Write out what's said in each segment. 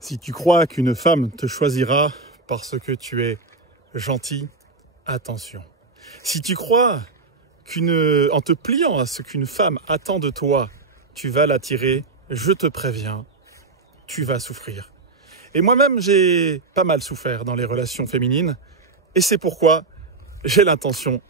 Si tu crois qu'une femme te choisira parce que tu es gentil, attention. Si tu crois qu'en te pliant à ce qu'une femme attend de toi, tu vas l'attirer, je te préviens, tu vas souffrir. Et moi-même, j'ai pas mal souffert dans les relations féminines, et c'est pourquoi j'ai l'intention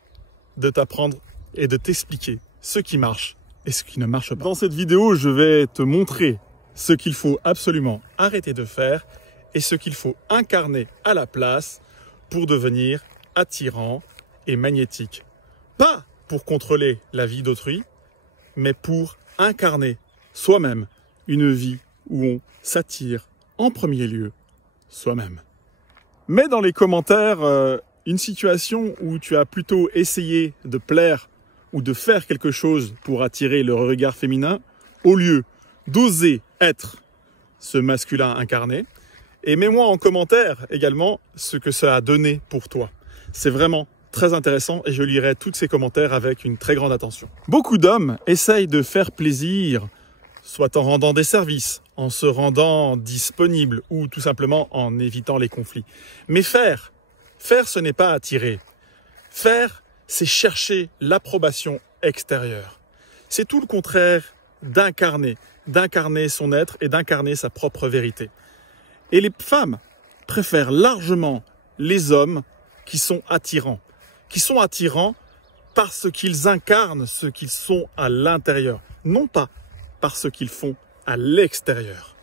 de t'apprendre et de t'expliquer ce qui marche et ce qui ne marche pas. Dans cette vidéo, je vais te montrer ce qu'il faut absolument arrêter de faire et ce qu'il faut incarner à la place pour devenir attirant et magnétique. Pas pour contrôler la vie d'autrui, mais pour incarner soi-même une vie où on s'attire en premier lieu soi-même. Mets dans les commentaires une situation où tu as plutôt essayé de plaire ou de faire quelque chose pour attirer le regard féminin au lieu d'oser être ce masculin incarné. Et mets-moi en commentaire également ce que ça a donné pour toi. C'est vraiment très intéressant et je lirai tous ces commentaires avec une très grande attention. Beaucoup d'hommes essayent de faire plaisir, soit en rendant des services, en se rendant disponible ou tout simplement en évitant les conflits. Mais faire ce n'est pas attirer. Faire, c'est chercher l'approbation extérieure. C'est tout le contraire d'incarner son être et d'incarner sa propre vérité. Et les femmes préfèrent largement les hommes qui sont attirants parce qu'ils incarnent ce qu'ils sont à l'intérieur, non pas par ce qu'ils font à l'extérieur.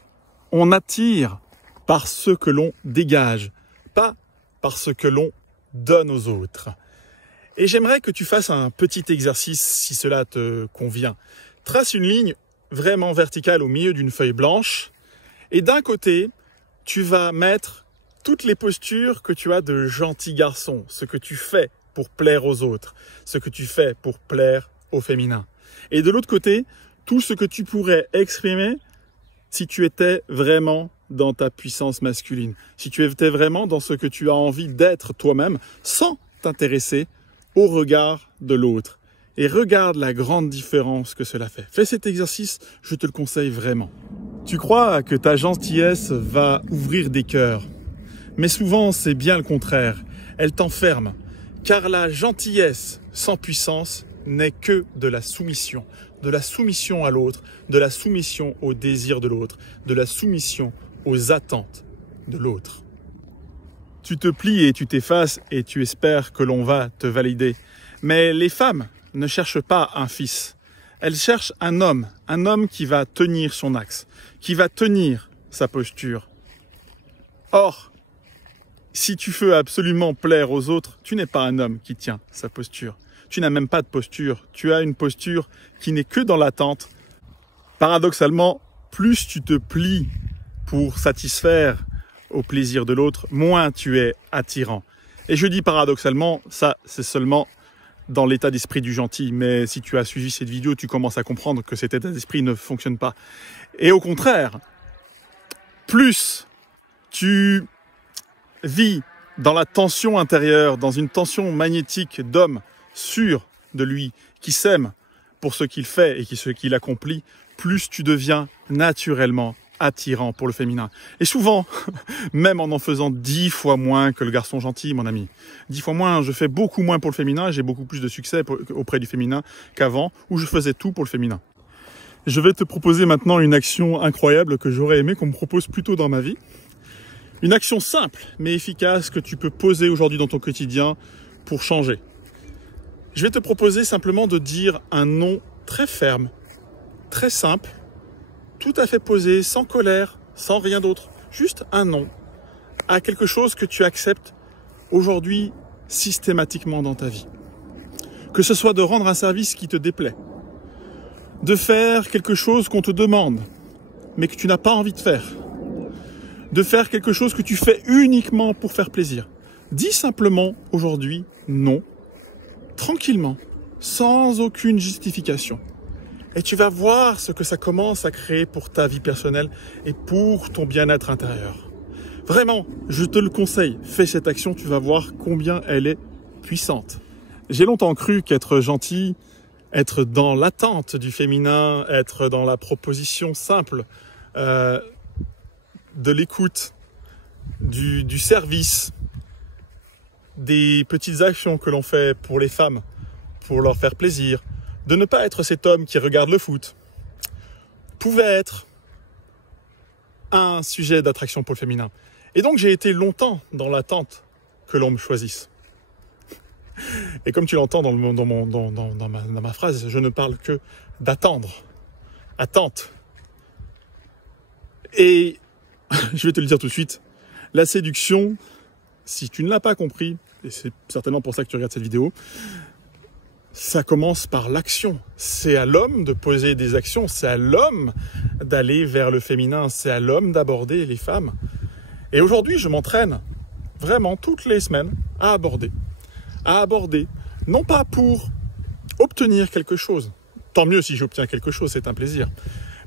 On attire par ce que l'on dégage, pas par ce que l'on donne aux autres. Et j'aimerais que tu fasses un petit exercice si cela te convient. Trace une ligne vraiment verticale au milieu d'une feuille blanche et d'un côté, tu vas mettre toutes les postures que tu as de gentil garçon, ce que tu fais pour plaire aux autres, ce que tu fais pour plaire au féminin. Et de l'autre côté, tout ce que tu pourrais exprimer si tu étais vraiment dans ta puissance masculine, si tu étais vraiment dans ce que tu as envie d'être toi-même, sans t'intéresser au regard de l'autre. Et regarde la grande différence que cela fait. Fais cet exercice, je te le conseille vraiment. Tu crois que ta gentillesse va ouvrir des cœurs, mais souvent c'est bien le contraire. Elle t'enferme, car la gentillesse sans puissance n'est que de la soumission à l'autre, de la soumission aux désirs de l'autre, de la soumission aux attentes de l'autre. Tu te plies et tu t'effaces et tu espères que l'on va te valider. Mais les femmes ne cherchent pas un fils. Elles cherchent un homme qui va tenir son axe, qui va tenir sa posture. Or, si tu veux absolument plaire aux autres, tu n'es pas un homme qui tient sa posture. Tu n'as même pas de posture. Tu as une posture qui n'est que dans l'attente. Paradoxalement, plus tu te plies pour satisfaire au plaisir de l'autre, moins tu es attirant. Et je dis paradoxalement, ça c'est seulement dans l'état d'esprit du gentil. Mais si tu as suivi cette vidéo, tu commences à comprendre que cet état d'esprit ne fonctionne pas. Et au contraire, plus tu vis dans la tension intérieure, dans une tension magnétique d'homme sûr de lui, qui s'aime pour ce qu'il fait et ce qu'il accomplit, plus tu deviens naturellement attirant pour le féminin. Et souvent, même en faisant 10 fois moins que le garçon gentil, mon ami. 10 fois moins, je fais beaucoup moins pour le féminin, j'ai beaucoup plus de succès auprès du féminin qu'avant, où je faisais tout pour le féminin. Je vais te proposer maintenant une action incroyable que j'aurais aimé qu'on me propose plus tôt dans ma vie. Une action simple mais efficace que tu peux poser aujourd'hui dans ton quotidien pour changer. Je vais te proposer simplement de dire un non très ferme, très simple, tout à fait posé, sans colère, sans rien d'autre. Juste un non à quelque chose que tu acceptes aujourd'hui systématiquement dans ta vie. Que ce soit de rendre un service qui te déplaît, de faire quelque chose qu'on te demande, mais que tu n'as pas envie de faire, de faire quelque chose que tu fais uniquement pour faire plaisir. Dis simplement aujourd'hui non, tranquillement, sans aucune justification. Et tu vas voir ce que ça commence à créer pour ta vie personnelle et pour ton bien-être intérieur. Vraiment, je te le conseille, fais cette action, tu vas voir combien elle est puissante. J'ai longtemps cru qu'être gentil, être dans l'attente du féminin, être dans la proposition simple, de l'écoute, du service, des petites actions que l'on fait pour les femmes, pour leur faire plaisir, de ne pas être cet homme qui regarde le foot, pouvait être un sujet d'attraction pour le féminin. Et donc j'ai été longtemps dans l'attente que l'on me choisisse. Et comme tu l'entends dans ma phrase, je ne parle que d'attendre, attente. Et je vais te le dire tout de suite, la séduction, si tu ne l'as pas compris, et c'est certainement pour ça que tu regardes cette vidéo, ça commence par l'action. C'est à l'homme de poser des actions, c'est à l'homme d'aller vers le féminin, c'est à l'homme d'aborder les femmes. Et aujourd'hui, je m'entraîne vraiment toutes les semaines à aborder, non pas pour obtenir quelque chose, tant mieux si j'obtiens quelque chose, c'est un plaisir,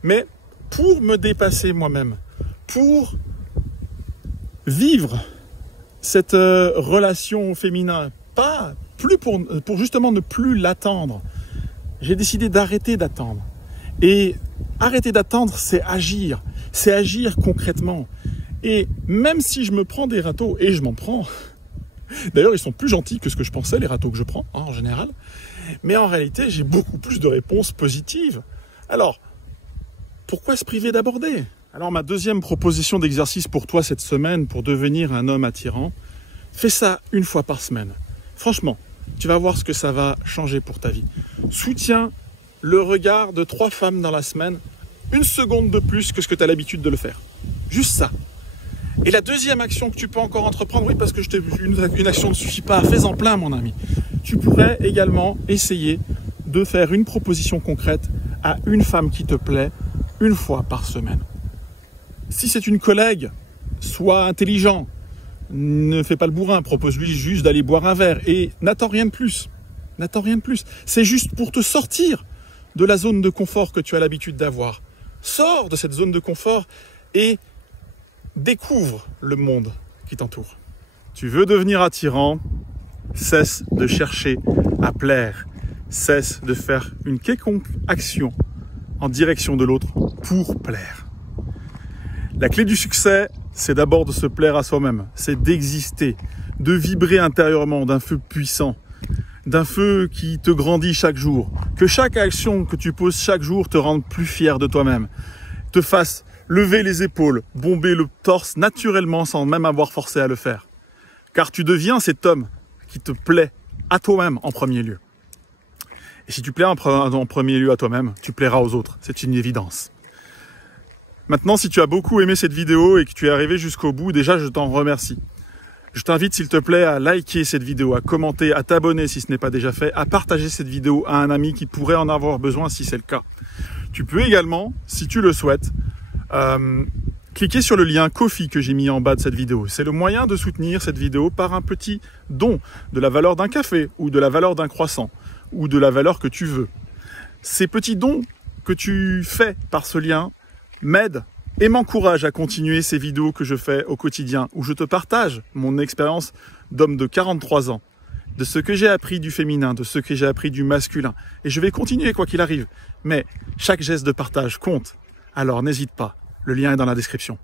mais pour me dépasser moi-même, pour vivre cette relation au féminin, pas plus pour justement ne plus l'attendre. J'ai décidé d'arrêter d'attendre. Et arrêter d'attendre, c'est agir concrètement. Et même si je me prends des râteaux, et je m'en prends, d'ailleurs ils sont plus gentils que ce que je pensais, les râteaux que je prends, en général, mais en réalité j'ai beaucoup plus de réponses positives. Alors, pourquoi se priver d'aborder ? Alors ma deuxième proposition d'exercice pour toi cette semaine, pour devenir un homme attirant, fais ça une fois par semaine. Franchement, tu vas voir ce que ça va changer pour ta vie. Soutiens le regard de 3 femmes dans la semaine, 1 seconde de plus que ce que tu as l'habitude de le faire. Juste ça. Et la deuxième action que tu peux encore entreprendre, oui, parce que une action ne suffit pas, fais-en plein mon ami. Tu pourrais également essayer de faire une proposition concrète à une femme qui te plaît 1 fois par semaine. Si c'est une collègue, sois intelligent, ne fais pas le bourrin, propose-lui juste d'aller boire un verre et n'attends rien de plus. N'attends rien de plus. C'est juste pour te sortir de la zone de confort que tu as l'habitude d'avoir. Sors de cette zone de confort et découvre le monde qui t'entoure. Tu veux devenir attirant, cesse de chercher à plaire. Cesse de faire une quelconque action en direction de l'autre pour plaire. La clé du succès, c'est d'abord de se plaire à soi-même, c'est d'exister, de vibrer intérieurement d'un feu puissant, d'un feu qui te grandit chaque jour, que chaque action que tu poses chaque jour te rende plus fier de toi-même, te fasse lever les épaules, bomber le torse naturellement sans même avoir forcé à le faire. Car tu deviens cet homme qui te plaît à toi-même en premier lieu. Et si tu plais en premier lieu à toi-même, tu plairas aux autres, c'est une évidence. Maintenant, si tu as beaucoup aimé cette vidéo et que tu es arrivé jusqu'au bout, déjà, je t'en remercie. Je t'invite, s'il te plaît, à liker cette vidéo, à commenter, à t'abonner si ce n'est pas déjà fait, à partager cette vidéo à un ami qui pourrait en avoir besoin si c'est le cas. Tu peux également, si tu le souhaites, cliquer sur le lien Ko-fi que j'ai mis en bas de cette vidéo. C'est le moyen de soutenir cette vidéo par un petit don de la valeur d'un café ou de la valeur d'un croissant ou de la valeur que tu veux. Ces petits dons que tu fais par ce lien m'aide et m'encourage à continuer ces vidéos que je fais au quotidien, où je te partage mon expérience d'homme de 43 ans, de ce que j'ai appris du féminin, de ce que j'ai appris du masculin. Et je vais continuer quoi qu'il arrive. Mais chaque geste de partage compte. Alors n'hésite pas, le lien est dans la description.